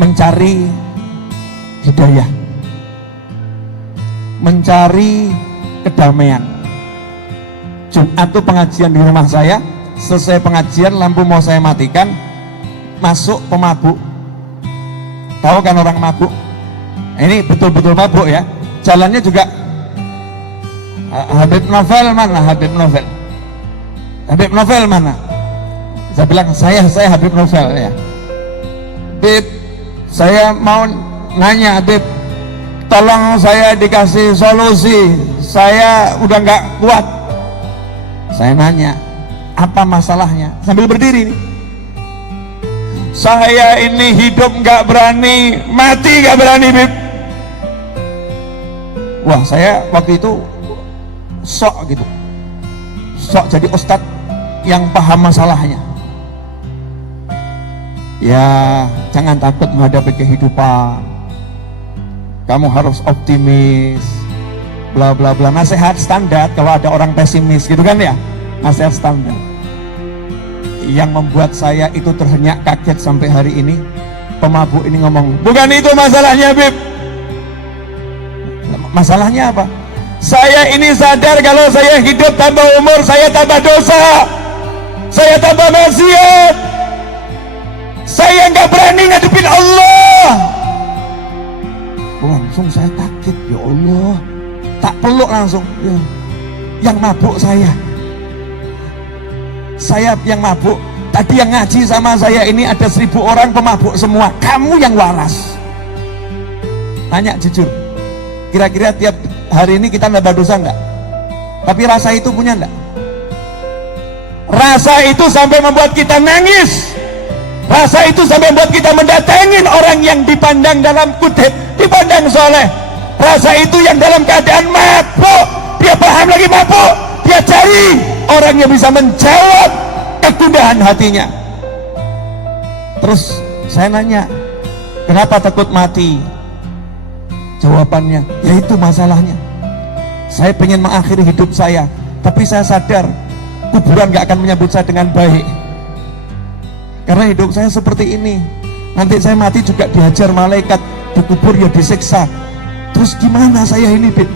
mencari hidayah, mencari kedamaian. Jumat itu pengajian di rumah saya, selesai pengajian lampu mau saya matikan, masuk pemabuk. Tahu kan orang mabuk? Ini betul-betul mabuk ya. Jalannya juga Habib Novel mana? Habib Novel. Habib Novel mana? Saya bilang saya Habib Novel ya. Habib, saya mau nanya Habib, tolong saya dikasih solusi. Saya udah nggak kuat. Saya nanya, apa masalahnya? Sambil berdiri nih. Saya ini hidup nggak berani, mati nggak berani, Bib. Wah, saya waktu itu sok gitu, sok jadi ustadz yang paham masalahnya. Ya, jangan takut menghadapi kehidupan. Kamu harus optimis. Bla bla bla, nasihat standar kalau ada orang pesimis gitu kan ya, nasihat standar. Yang membuat saya itu terhenyak kaget sampai hari ini, pemabuk ini ngomong, bukan itu masalahnya, Bib. Masalahnya apa? Saya ini sadar kalau saya hidup tambah umur, saya tambah dosa, saya tambah maksiat, saya nggak berani ngadepin Allah. Langsung saya kaget, ya Allah, tak peluk langsung ya. Yang mabuk saya yang mabuk. Tadi yang ngaji sama saya ini ada 1000 orang pemabuk semua, kamu yang waras. Tanya jujur, kira-kira tiap hari ini kita nambah dosa enggak? Tapi rasa itu punya enggak? Rasa itu sampai membuat kita nangis, rasa itu sampai membuat kita mendatangin orang yang dipandang dalam kutip, dipandang soleh. Rasa itu yang dalam keadaan mabuk, dia paham lagi mabuk, dia cari orang yang bisa menjawab kegundahan hatinya. Terus saya nanya, kenapa takut mati? Jawabannya, ya itu masalahnya. Saya pengen mengakhiri hidup saya, tapi saya sadar kuburan gak akan menyambut saya dengan baik. Karena hidup saya seperti ini, nanti saya mati juga dihajar malaikat, dikubur ya disiksa. Terus gimana saya ini, Bib?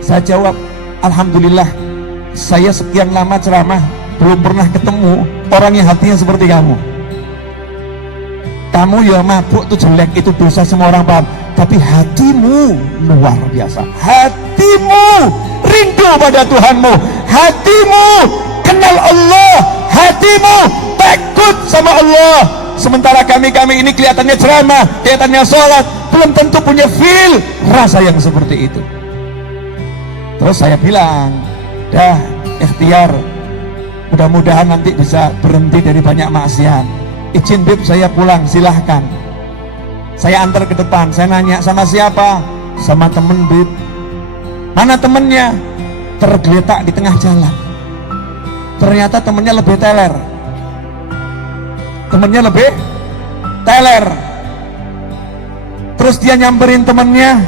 Saya jawab, alhamdulillah, saya sekian lama ceramah belum pernah ketemu orang yang hatinya seperti kamu. Kamu ya mabuk tuh jelek, itu dosa, semua orang paham. Tapi hatimu luar biasa. Hatimu rindu pada Tuhanmu, hatimu kenal Allah, hatimu takut sama Allah. Sementara kami ini kelihatannya ceramah, kelihatannya sholat, belum tentu punya feel rasa yang seperti itu. Terus saya bilang, dah ikhtiar, mudah-mudahan nanti bisa berhenti dari banyak maksiat. Izin, Bib, saya pulang, silahkan. Saya antar ke depan, saya nanya, sama siapa? Sama temen, Bib. Mana temennya? Tergeletak di tengah jalan. Ternyata temennya lebih teler. Temennya lebih teler. Terus dia nyamperin temennya,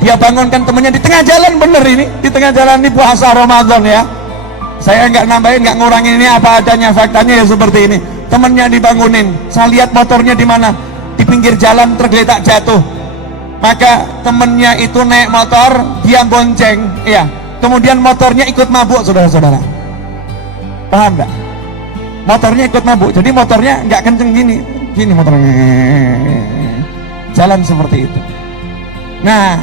dia bangunkan temennya di tengah jalan, bener ini, di tengah jalan ini puasa Ramadan ya. Saya nggak nambahin, nggak ngurangin, ini apa adanya, faktanya ya seperti ini. Temennya dibangunin, saya lihat motornya di mana, di pinggir jalan tergeletak jatuh. Maka temennya itu naik motor, dia bonceng, ya. Kemudian motornya ikut mabuk, saudara-saudara. Paham nggak? Motornya ikut mabuk, jadi motornya nggak kenceng gini motornya, jalan seperti itu. Nah,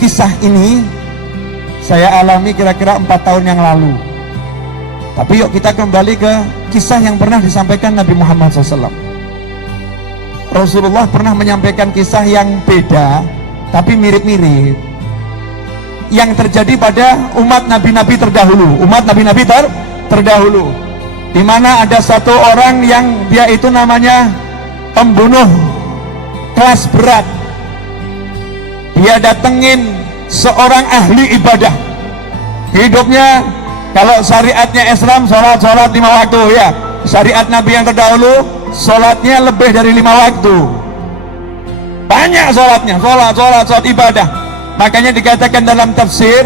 kisah ini saya alami kira-kira 4 tahun yang lalu. Tapi yuk kita kembali ke kisah yang pernah disampaikan Nabi Muhammad SAW. Rasulullah pernah menyampaikan kisah yang beda, tapi mirip-mirip, yang terjadi pada umat nabi-nabi terdahulu. Umat nabi-nabi terdahulu, di mana ada satu orang yang dia itu namanya pembunuh kelas berat. Dia datengin seorang ahli ibadah, hidupnya kalau syariatnya Islam sholat 5 waktu ya, syariat Nabi yang terdahulu sholatnya lebih dari 5 waktu, banyak sholatnya, sholat ibadah. Makanya dikatakan dalam tafsir,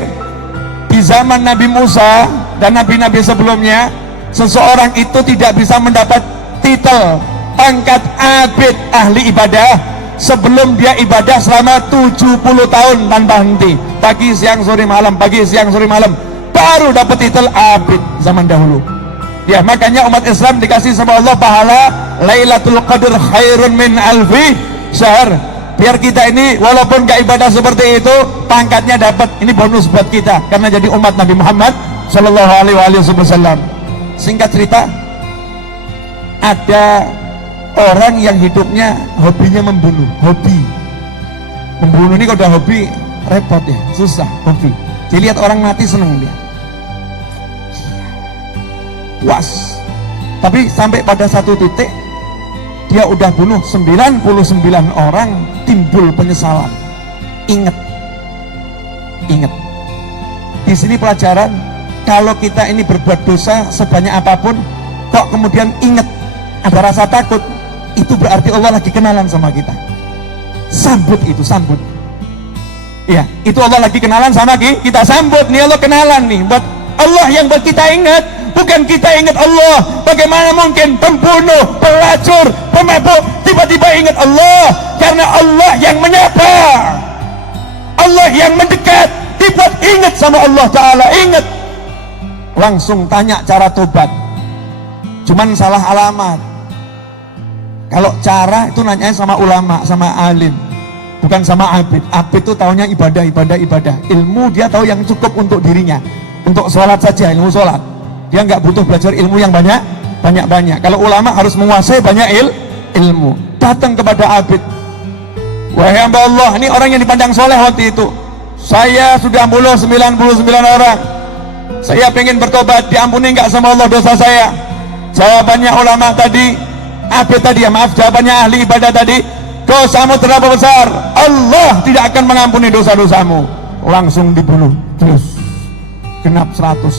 di zaman Nabi Musa dan nabi-nabi sebelumnya, seseorang itu tidak bisa mendapat titel pangkat abid ahli ibadah sebelum dia ibadah selama 70 tahun tanpa henti, pagi siang sore malam, pagi siang sore malam, baru dapat titel abid zaman dahulu. Ya, makanya umat Islam dikasih sama Allah pahala Lailatul Qadar khairun min alfi syahr. Biar kita ini walaupun gak ibadah seperti itu, pangkatnya dapat. Ini bonus buat kita karena jadi umat Nabi Muhammad sallallahu alaihi wasallam. Singkat cerita, ada orang yang hidupnya hobinya membunuh. Hobi membunuh ini kalau udah hobi repot ya, susah hobi. Jadi lihat orang mati seneng dia, puas. Tapi sampai pada satu titik dia udah bunuh 99 orang, timbul penyesalan. Ingat di sini pelajaran, kalau kita ini berbuat dosa sebanyak apapun kok kemudian ingat ada rasa takut, itu berarti Allah lagi kenalan sama kita. Sambut itu, sambut ya, itu Allah lagi kenalan sama kita, sambut. Nih Allah kenalan nih buat Allah yang buat kita ingat, bukan kita ingat Allah. Bagaimana mungkin pembunuh, pelacur, pemabuk tiba-tiba ingat Allah? Karena Allah yang menyapa, Allah yang mendekat, dibuat ingat sama Allah Ta'ala. Ingat, langsung tanya cara tobat, cuman salah alamat. Kalau cara itu nanyanya sama ulama, sama alim, bukan sama abid. Abid itu taunya ibadah. Ilmu dia tahu yang cukup untuk dirinya, untuk sholat saja, ilmu sholat. Dia nggak butuh belajar ilmu yang banyak. Kalau ulama harus menguasai banyak ilmu. Datang kepada abid, wahai hamba Allah, ini orang yang dipandang soleh waktu itu. Saya sudah bunuh 99 orang. Saya pengen bertobat, diampuni nggak sama Allah dosa saya? Jawabannya ulama tadi, abid tadi ya, maaf, jawabannya ahli ibadah tadi, dosamu terlalu besar, Allah tidak akan mengampuni dosa-dosamu. Langsung dibunuh, terus genap 100.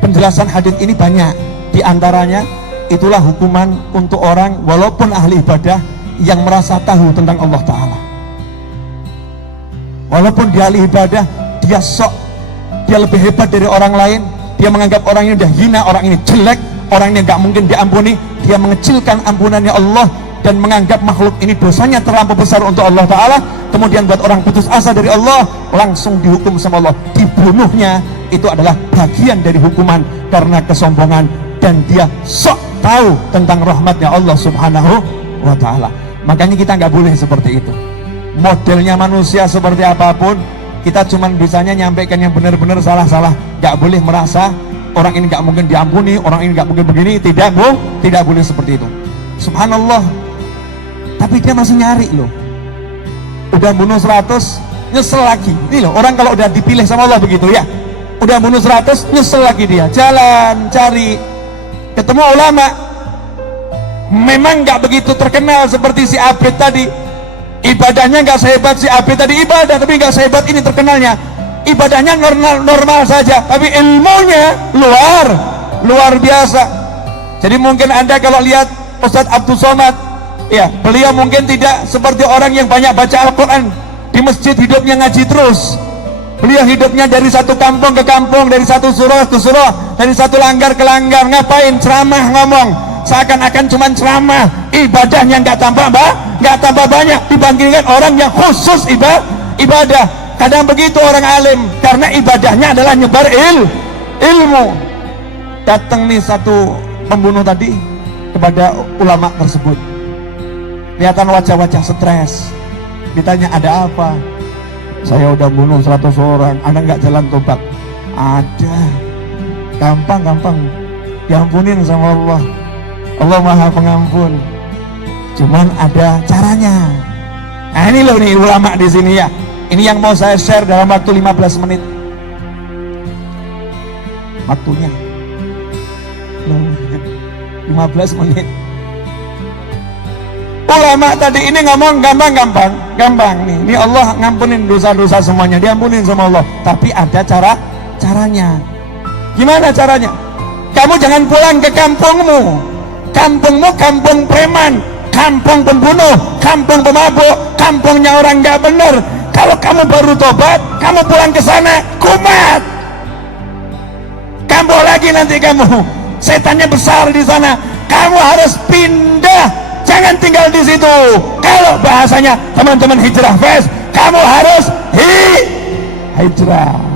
Penjelasan hadis ini banyak, diantaranya itulah hukuman untuk orang walaupun ahli ibadah yang merasa tahu tentang Allah Ta'ala. Walaupun dia ahli ibadah, dia lebih hebat dari orang lain, dia menganggap orang ini udah hina, orang ini jelek, orang ini gak mungkin diampuni, dia mengecilkan ampunannya Allah dan menganggap makhluk ini dosanya terlampau besar untuk Allah Ta'ala. Kemudian buat orang putus asa dari Allah, langsung dihukum sama Allah. Dibunuhnya itu adalah bagian dari hukuman karena kesombongan, dan dia sok tahu tentang rahmatnya Allah Subhanahu wa Ta'ala. Makanya kita nggak boleh seperti itu. Modelnya manusia seperti apapun, kita cuman bisanya nyampaikan yang benar-benar, salah-salah. Nggak boleh merasa orang ini nggak mungkin diampuni, orang ini nggak mungkin begini. Tidak boleh seperti itu. Subhanallah, tapi dia masih nyari loh. Udah bunuh 100, nyesel lagi. Ini loh, orang kalau udah dipilih sama Allah begitu ya, udah bunuh 100, nyesel lagi dia. Jalan, cari, ketemu ulama, memang gak begitu terkenal seperti si abid tadi. Ibadahnya gak sehebat si abid tadi, ibadah tapi gak sehebat ini terkenalnya. Ibadahnya normal saja, tapi ilmunya luar biasa. Jadi mungkin Anda kalau lihat Ustadz Abdul Somad, ya, beliau mungkin tidak seperti orang yang banyak baca Al-Quran. Di masjid hidupnya ngaji terus. Beliau hidupnya dari satu kampung ke kampung, dari satu surah ke surah, dari satu langgar ke langgar. Ngapain? Ceramah, ngomong. Seakan-akan cuman ceramah, ibadahnya nggak tambah banyak dibandingkan orang yang khusus ibadah. Kadang begitu orang alim, karena ibadahnya adalah nyebar ilmu. Datang nih satu pembunuh tadi kepada ulama tersebut, kelihatan wajah-wajah stres. Ditanya, ada apa? Saya udah bunuh 100 orang. Anda nggak jalan tobat? Ada. Gampang diampunin sama Allah. Allah Maha Pengampun. Cuman ada caranya. Nah ini loh nih ulama di sini ya. Ini yang mau saya share dalam waktu 15 menit. Waktunya 15 menit. Ulama tadi ini ngomong gampang nih. Ini Allah ngampunin dosa-dosa semuanya, diampunin sama Allah. Tapi ada caranya. Gimana caranya? Kamu jangan pulang ke kampungmu. Kampungmu kampung preman, kampung pembunuh, kampung pemabuk, kampungnya orang nggak bener. Kalau kamu baru tobat, kamu pulang ke sana kumat. Kambuh lagi nanti kamu. setannya besar di sana. Kamu harus pindah, jangan tinggal di situ. Kalau bahasanya teman-teman hijrah fest, kamu harus hijrah.